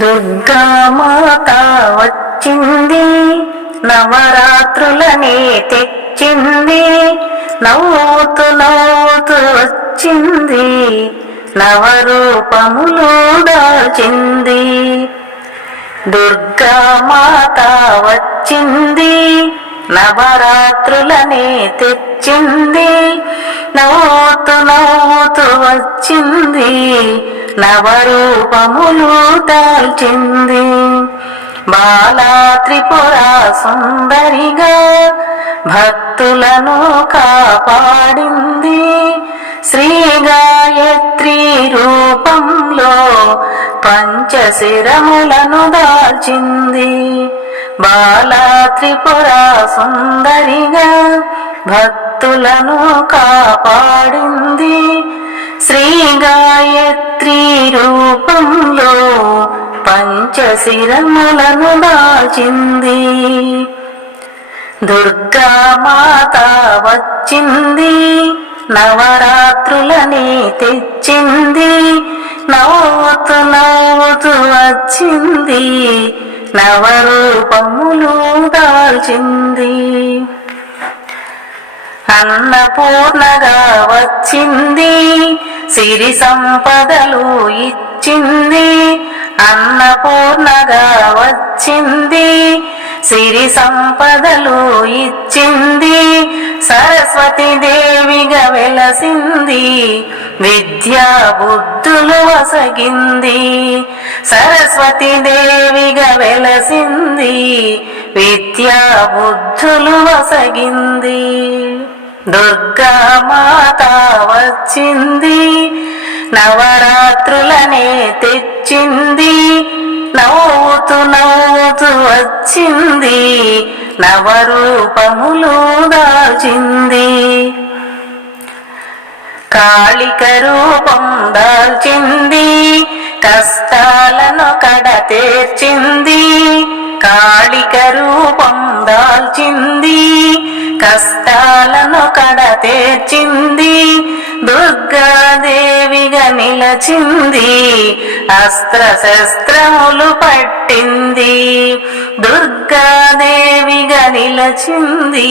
దుర్గామాత వచ్చింది, నవరాత్రులని తెచ్చింది. నవ్వుతూ నవ్వుతూ వచ్చింది, నవరూపములు దాల్చింది. దుర్గామాత వచ్చింది, నవరాత్రులని తెచ్చింది. నవ్వుతూ నవ్వుతూ వచ్చింది, నవరూపములు దాల్చింది. బాలా త్రిపుర సుందరిగా భక్తులను కాపాడింది. శ్రీ గాయత్రి రూపంలో పంచశిరములను దాల్చింది. బాలా త్రిపుర సుందరిగా భక్తులను కాపాడింది. శ్రీ గాయత్రి రూపంలో పంచశిరములను దాల్చింది. దుర్గామాత వచ్చింది, నవరాత్రులని తెచ్చింది. నవ్వుతూ నవ్వుతూ వచ్చింది, నవరూపములు దాల్చింది. అన్నపూర్ణగా వచ్చింది, సిరి సంపదలు ఇచ్చింది. అన్నపూర్ణగా వచ్చింది, సిరి సంపదలు ఇచ్చింది. సరస్వతి దేవిగా వెలసింది, విద్యా బుద్ధులు వసగింది. సరస్వతి దేవిగా వెలసింది, విద్యా బుద్ధులు వసగింది. దుర్గామాత వచ్చింది, నవరాత్రులనే తెచ్చింది. నవ్వుతూ నవ్వుతూ వచ్చింది, నవరూపములు దాల్చింది. కాళిక రూపం దాల్చింది, కష్టాలను కడతేర్చింది. కాళిక రూపం దాల్చింది, కష్టాలను కడతేర్చింది. దుర్గాదేవిగా నిలచింది, అస్త్ర శస్త్రములు పట్టింది. దుర్గాదేవిగా నిలచింది,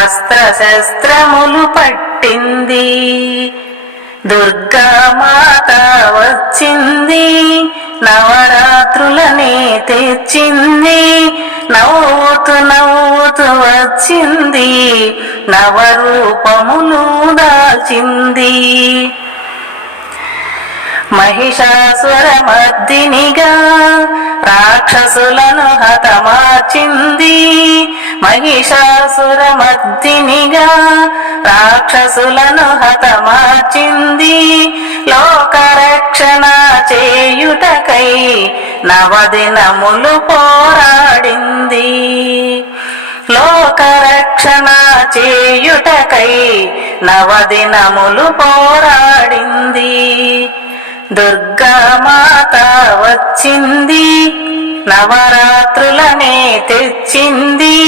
అస్త్ర శస్త్రములు పట్టింది. దుర్గామాత వచ్చింది, నవరాత్రులని తెచ్చింది. నవ్వుతూ నవ్వుతూ వచ్చింది, నవరూపములు దాల్చింది. మహిషాసురమర్దినిగా రాక్షసులను హతమార్చింది. మహిషాసురమర్దినిగా రాక్షసులను హతమార్చింది. లోకరక్షణ చేయుటకై నవదినములు పోరాడింది. లోకరక్షణ చేయుటకై నవదినములు పోరాడింది. దుర్గామాత వచ్చింది, నవరాత్రులనే తెచ్చింది.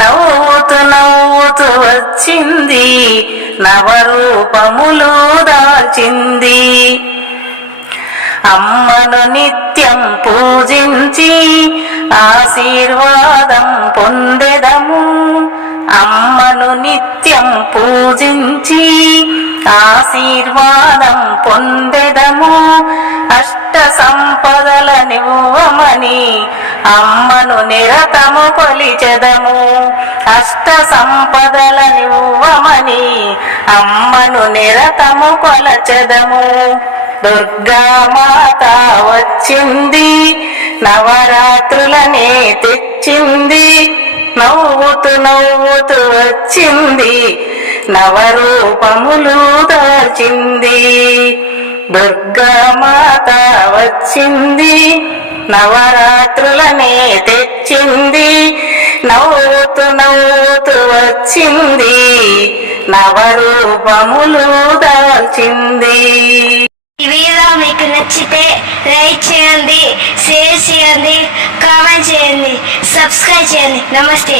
నవ్వుతూ నవ్వుతూ వచ్చింది, నవరూపములు దాల్చింది. అమ్మను నిత్యం పూజించి ఆశీర్వాదం పొందెదము. అమ్మను నిత్యం పూజించి ఆశీర్వాదం పొందెదము. అష్ట సంపదలనివ్వమని అమ్మను నిరతము కొలిచెదము. అష్ట సంపదలనివ్వమని అమ్మను నిరతము కొలచెదము. దుర్గామాత వచ్చింది, నవరాత్రులనే తెచ్చింది. నవ్వుతూ నవ్వుతూ వచ్చింది, నవరూపములు దాల్చింది. దుర్గామాత వచ్చింది, నవరాత్రులనే తెచ్చింది. నవ్వుతూ నవ్వుతూ వచ్చింది, నవరూపములు దాల్చింది. ఈ వీడియో మీకు నచ్చితే లైక్ చేయండి, షేర్ చేయండి, కామెంట్ చేయండి, సబ్స్క్రైబ్ చేయండి. నమస్తే.